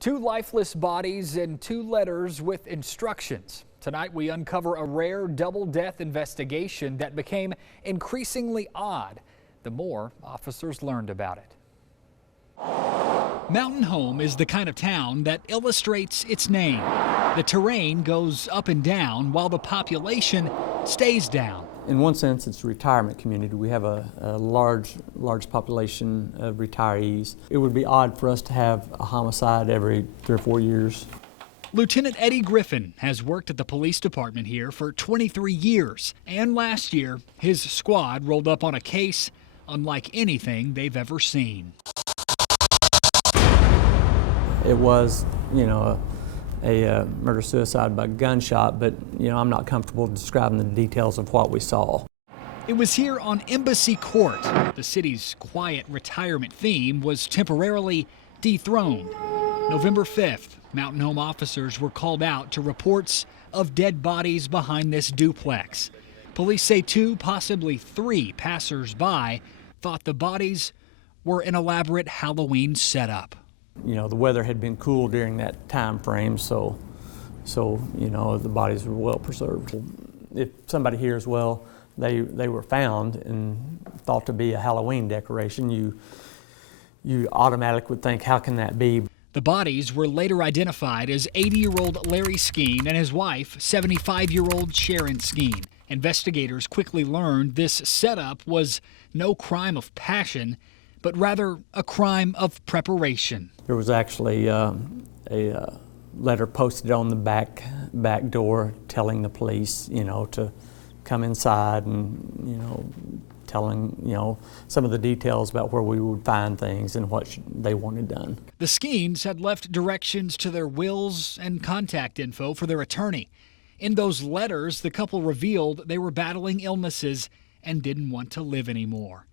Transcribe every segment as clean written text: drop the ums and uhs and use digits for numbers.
Two lifeless bodies and two letters with instructions. Tonight we uncover a rare double death investigation that became increasingly odd the more officers learned about it. Mountain Home is the kind of town that illustrates its name. The terrain goes up and down while the population stays down. In one sense, it's a retirement community. We have a large population of retirees. It would be odd for us to have a homicide every 3 or 4 years. Lieutenant Eddie Griffin has worked at the police department here for 23 years. And last year, his squad rolled up on a case unlike anything they've ever seen. It was, a murder-suicide by gunshot, but, I'm not comfortable describing the details of what we saw. It was here on Embassy Court. The city's quiet retirement theme was temporarily dethroned. November 5th, Mountain Home officers were called out to reports of dead bodies behind this duplex. Police say 2, possibly 3 passers-by thought the bodies were an elaborate Halloween setup. The weather had been cool during that time frame, so the bodies were well preserved. If somebody hears, well, they were found and thought to be a Halloween decoration, you automatically would think, how can that be? The bodies were later identified as 80-year-old Larry Skeen and his wife, 75-year-old Sharon Skeen. Investigators quickly learned this setup was no crime of passion, but rather a crime of preparation. There was actually a letter posted on the back door telling the police, to come inside and, telling, some of the details about where we would find things and what they wanted done. The Skeens had left directions to their wills and contact info for their attorney. In those letters, the couple revealed they were battling illnesses and didn't want to live anymore.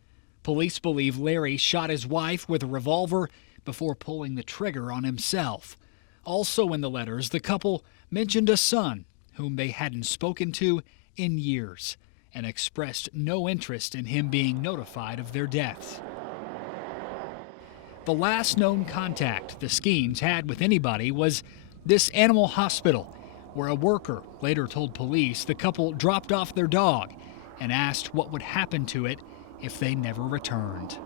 Police believe Larry shot his wife with a revolver before pulling the trigger on himself. Also in the letters, the couple mentioned a son whom they hadn't spoken to in years and expressed no interest in him being notified of their deaths. The last known contact the Skeens had with anybody was this animal hospital, where a worker later told police the couple dropped off their dog and asked what would happen to it if they never returned.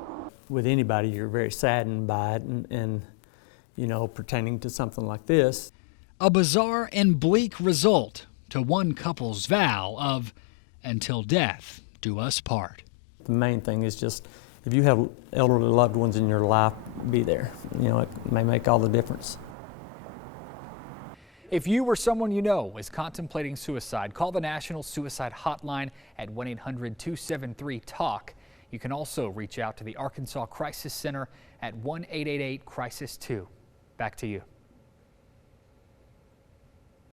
With anybody, you're very saddened by it, and pertaining to something like this. A bizarre and bleak result to one couple's vow of, until death do us part. The main thing is just, if you have elderly loved ones in your life, be there. It may make all the difference. If you or someone you know is contemplating suicide, call the National Suicide Hotline at 1-800-273-TALK. You can also reach out to the Arkansas Crisis Center at 1-888-CRISIS-2. Back to you.